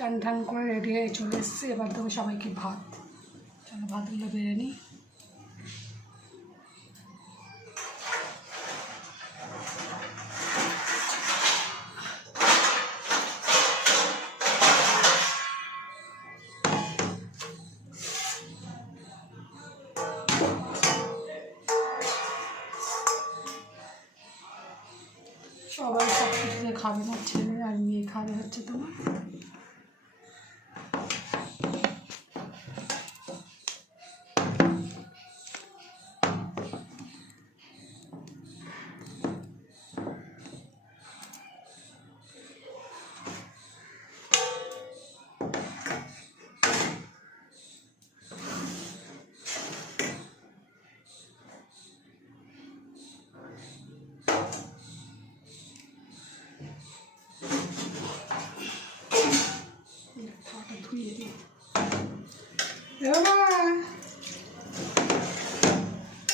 টান টান করে রেডি হয়ে চলে এসছে। এবার দেবো সবাইকে ভাত। চলো ভাতগুলো বেড়ে নিই। সবাই সব কিছুতে খাবে না, ছেলে আর মেয়ে খাবে হচ্ছে তোমার।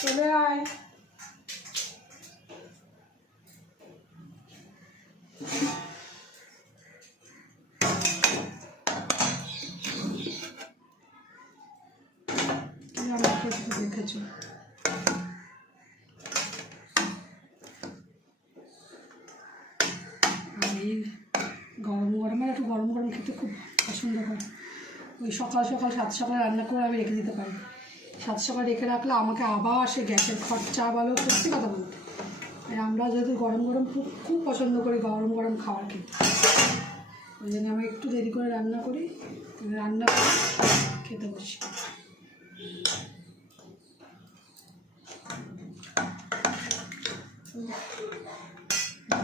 চলে আয়। দেখেছ? গরম গরম আর একটু গরম গরম খেতে খুব পছন্দ করে। ওই সকাল সকাল সাত সকাল রান্না করে আমি রেখে দিতে পারি। সাত সকাল রেখে রাখলে আমাকে আবার সে গ্যাসের খরচা বলো সত্যি কথা বলতে। আর আমরা যেহেতু গরম গরম খুব খুব পছন্দ করি গরম গরম খাবার খেতে। ওই জন্য আমি একটু দেরি করে রান্না করি, রান্না করে খেতে বসি।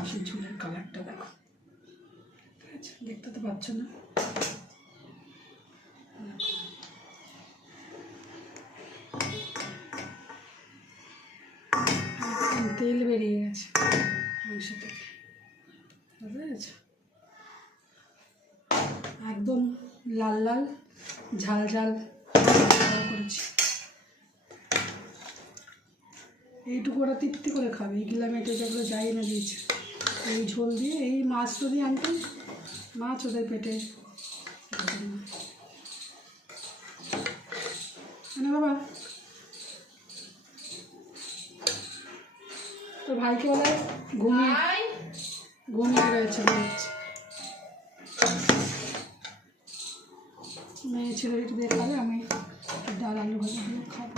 সে চুলের কালারটা দেখো। আছে দেখতে তো পাচ্ছ না একদম তেল বেরিয়ে গেছে। বুঝতে পেরেছ? একদম লাল লাল, ঝাল ঝাল করেছি। এইটুকু ওরা তৃপ্তি করে খাবে। এই গিলামেটে যেগুলো যাই এনে দিয়েছে। এই ঝোল দিয়ে, এই মাছ যদি আনতেন মাছ ওদের পেটে মানে বাবা ভাই হলে ঘুমিয়ে ঘুমিয়ে রয়েছে মেয়ে ছেলে একটু দিয়ে খাবে আমি ডাল আলু ভাজা দিয়ে খাব।